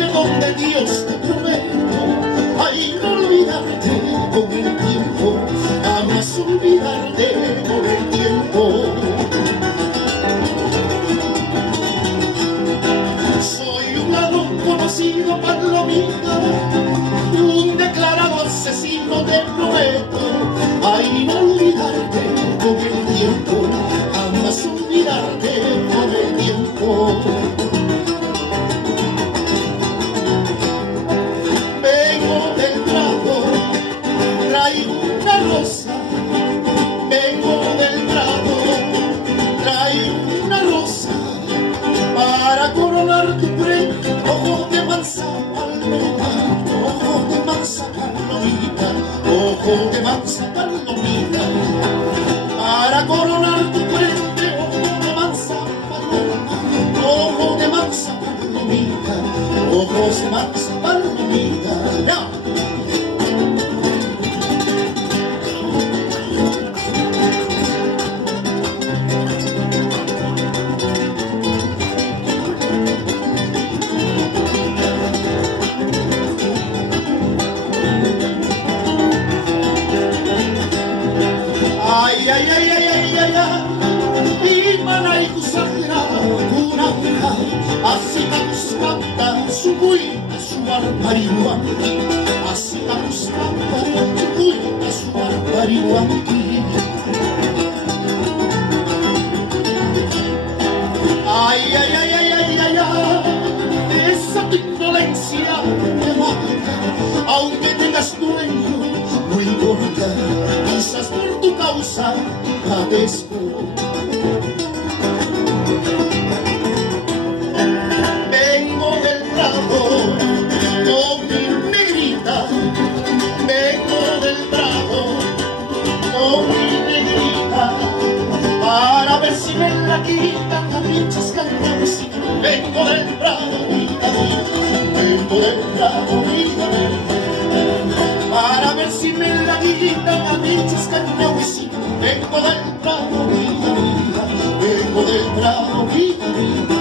perdón de Dios te prometo, ay, no olvidarte con el tiempo, jamás olvidarte con el tiempo. Soy un ladrón conocido, palomita, un declarado asesino, te prometo, ay, no olvidarte con el tiempo, jamás olvidarte con el tiempo. Vengo del Prado, traigo una rosa, vengo del Prado, traigo una rosa, para coronar tu frente, ojo de mansa palomita, ojo de mansa palomita, ojo de mansa palomita, para coronar tu frente, ojo de mansa paloma, ojo de mansa palomita, ojos de mansa palomita. ¡Ya! Ay, ay, ay, ay, ay, ay, ay, imanay ko sa kunang así kamuskapta, sukuy na sumarpariwang así kamuskapta, sukuy na sumarpariwang. Ay, ay, ay, ay, ay, ay, ay, esa tu indolencia me mata, aunque tengas dueño, no importa, quizás por tu causa padezco. Vengo del Prado con mi negrita, vengo del Prado con mi negrita, para ver si me la quitan a pinches cantantes. Vengo del Prado, vida mía, vengo del Prado, vida mía, para ver si me la quitan a pinches cantantes. Vengo del Prado, vida mía, vengo del Prado, vida mía.